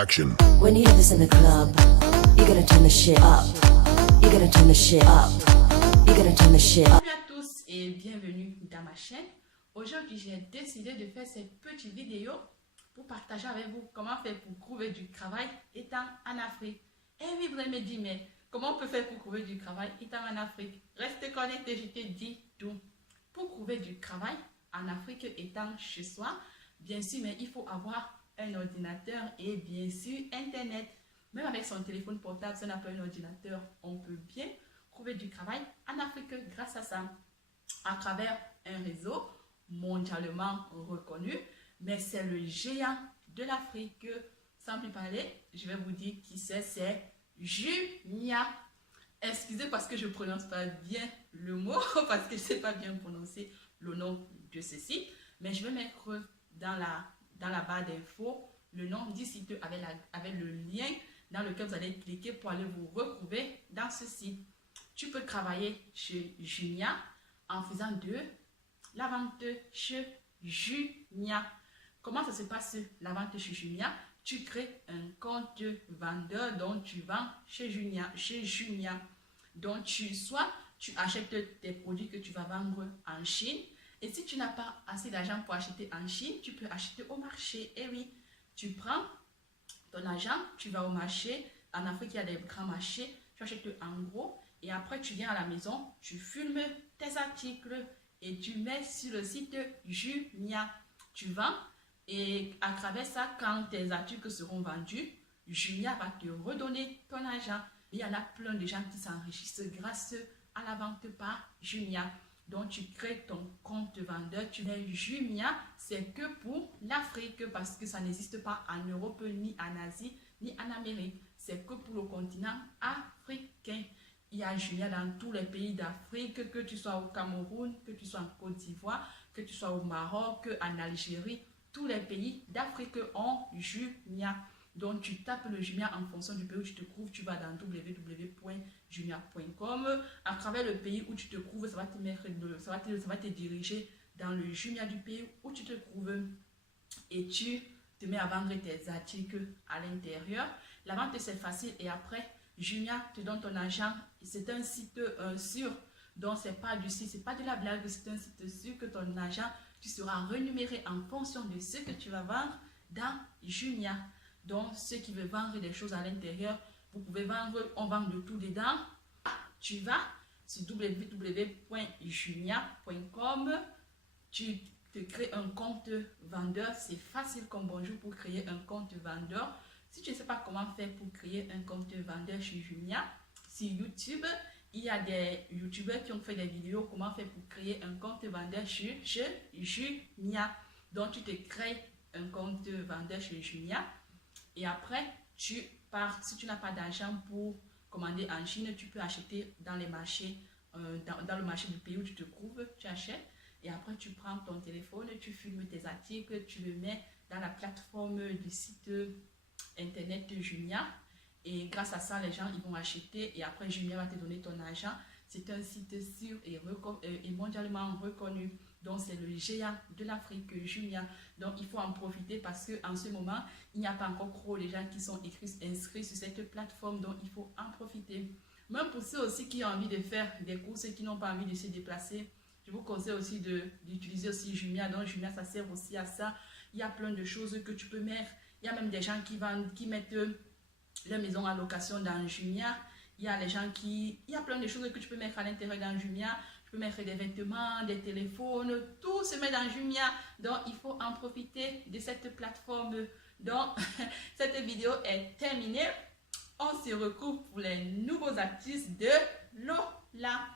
Action. When you hear this in the club, you're gonna turn the shit up. You're gonna turn the shit up. You're gonna turn the shit up. Salut à tous et bienvenue dans ma chaîne. Aujourd'hui, j'ai décidé de faire cette petite vidéo pour partager avec vous comment faire pour trouver du travail étant en Afrique. Et oui, vous allez me dire, mais comment on peut faire pour trouver du travail étant en Afrique? Restez connectés, je te dis tout. Pour trouver du travail en Afrique étant chez soi, bien sûr, mais il faut avoir un ordinateur et bien sûr Internet. Même avec son téléphone portable, si on n'a pas un ordinateur, on peut bien trouver du travail en Afrique grâce à ça, à travers un réseau mondialement reconnu. Mais c'est le géant de l'Afrique. Sans plus parler, je vais vous dire qui c'est Jumia. Excusez parce que je ne prononce pas bien le mot, parce que je ne sais pas bien prononcer le nom de ce site. Mais je vais mettre dans la barre d'infos le nom du site avec le lien dans lequel vous allez cliquer pour aller vous retrouver dans ce site. Tu peux travailler chez Jumia en faisant de la vente chez Jumia. Comment ça se passe la vente chez Jumia? Tu crées un compte vendeur dont tu vends chez Jumia. Donc soit tu achètes tes produits que tu vas vendre en Chine. Et si tu n'as pas assez d'argent pour acheter en Chine, tu peux acheter au marché. Et oui, tu prends ton argent, tu vas au marché. En Afrique, il y a des grands marchés. Tu achètes en gros. Et après, tu viens à la maison, tu filmes tes articles et tu mets sur le site Jumia. Tu vends et à travers ça, quand tes articles seront vendus, Jumia va te redonner ton argent. Il y en a plein de gens qui s'enrichissent grâce à la vente par Jumia. Donc, tu crées ton compte vendeur, tu mets Jumia, c'est que pour l'Afrique parce que ça n'existe pas en Europe, ni en Asie, ni en Amérique. C'est que pour le continent africain. Il y a Jumia dans tous les pays d'Afrique, que tu sois au Cameroun, que tu sois en Côte d'Ivoire, que tu sois au Maroc, en Algérie. Tous les pays d'Afrique ont Jumia. Donc, tu tapes le Jumia en fonction du pays où tu te trouves. Tu vas dans www.jumia.com. À travers le pays où tu te trouves, ça va te diriger dans le Jumia du pays où tu te trouves. Et tu te mets à vendre tes articles à l'intérieur. La vente, c'est facile. Et après, Jumia te donne ton argent. C'est un site sûr. Donc, ce n'est pas du site, ce n'est pas de la blague. C'est un site sûr que ton argent, tu seras rémunéré en fonction de ce que tu vas vendre dans Jumia. Donc, ceux qui veulent vendre des choses à l'intérieur, vous pouvez vendre, on vend de tout dedans. Tu vas sur www.jumia.com, tu te crées un compte vendeur. C'est facile comme bonjour pour créer un compte vendeur. Si tu ne sais pas comment faire pour créer un compte vendeur chez Jumia, sur YouTube, il y a des YouTubeurs qui ont fait des vidéos comment faire pour créer un compte vendeur chez Jumia. Donc, tu te crées un compte vendeur chez Jumia. Et après, tu pars. Si tu n'as pas d'argent pour commander en Chine, tu peux acheter dans les marchés, dans le marché du pays où tu te trouves, tu achètes. Et après, tu prends ton téléphone, tu filmes tes articles, tu le mets dans la plateforme du site internet de Jumia. Et grâce à ça, les gens ils vont acheter et après, Jumia va te donner ton argent. C'est un site sûr et mondialement reconnu. Donc, c'est le géant de l'Afrique, Jumia. Donc, il faut en profiter parce qu'en ce moment, il n'y a pas encore trop de gens qui sont inscrits sur cette plateforme. Donc, il faut en profiter. Même pour ceux aussi qui ont envie de faire des courses et qui n'ont pas envie de se déplacer, je vous conseille aussi d'utiliser aussi Jumia. Donc, Jumia, ça sert aussi à ça. Il y a plein de choses que tu peux mettre. Il y a même des gens qui mettent leur maison en location dans Jumia. Il y a il y a plein de choses que tu peux mettre à l'intérieur dans Jumia. Tu peux mettre des vêtements, des téléphones, tout se met dans Jumia. Donc, il faut en profiter de cette plateforme. Donc, cette vidéo est terminée. On se retrouve pour les nouveaux artistes de Lola.